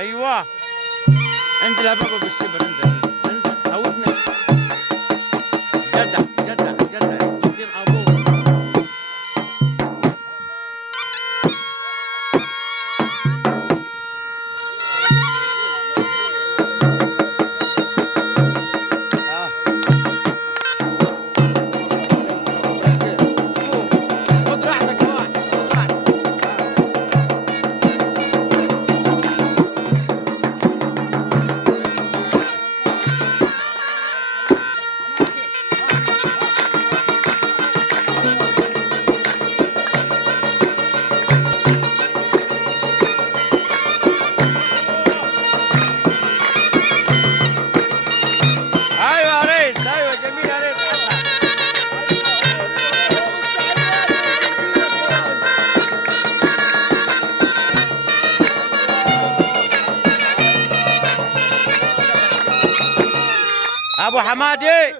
ايوه انزل يا بابا بالشبر، انزل انزل خوفنا. جدع جدع جدع صوتين ابوه. خد راحتك يا واحد، خد راحتك. ايوه يا ريس، ايوه جميل يا ريس حسن. ابو حمادي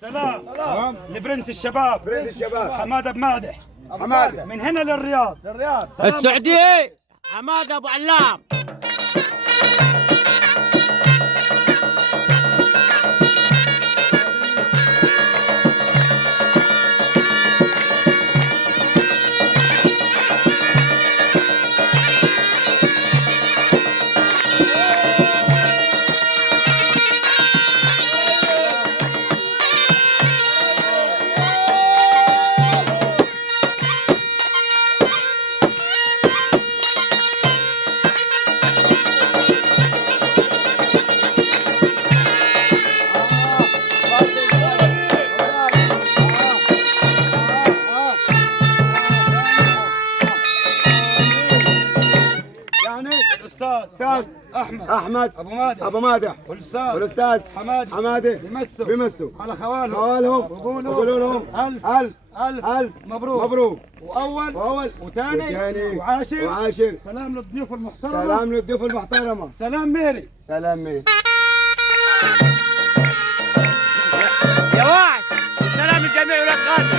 سلام لبرنس الشباب، برنس الشباب حماده بمادح، حماده من هنا للرياض. السعودية حماده ابو علام. الاستاذ احمد ابو مادح والاستاذ حماده بيمسوا على خوالهم وقولوا لهم الف مبروك. واول وثاني وعاشر. سلام للضيوف المحترمه. سلام ميري. يا واحد سلام لجميع ولاد غازة.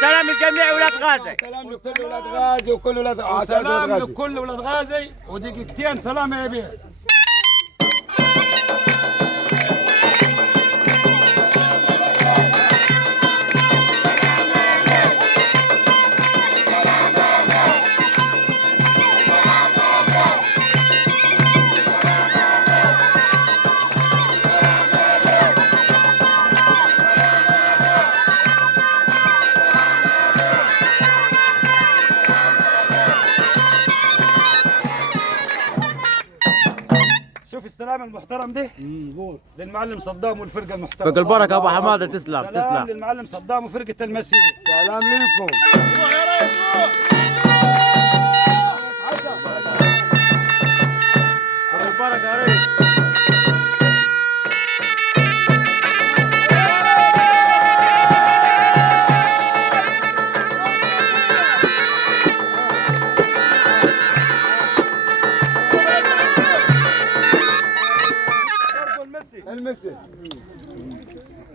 سلام لجميع ولاد غازة. سلام لكل ولاد غازي وكل ولاد سلام لكل ولاد غازي. ودقيقتين سلام يا بيه. شوف السلام المحترم ده للمعلم صدام والفرقه المحترمه. فوق البركة ابو حماده. تسلم سلام تسلم. للمعلم صدام وفرقه المسيح. سلام لكم. روح يا ريس روح. فوق البركة يا ريس.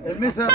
المسا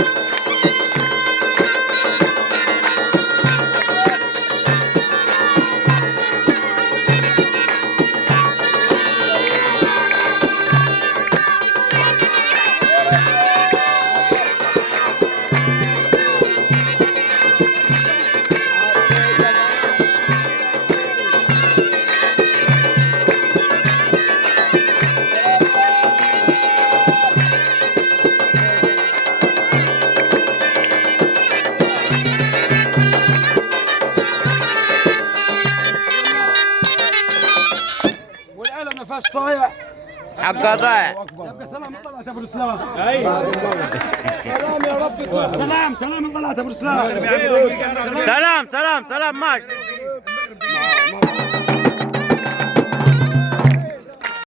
حقها ضايع. يبقى سلام من طلعت ابو رسلان. سلام يا رب. سلام من طلعت ابو رسلان. سلام سلام سلام ماشي.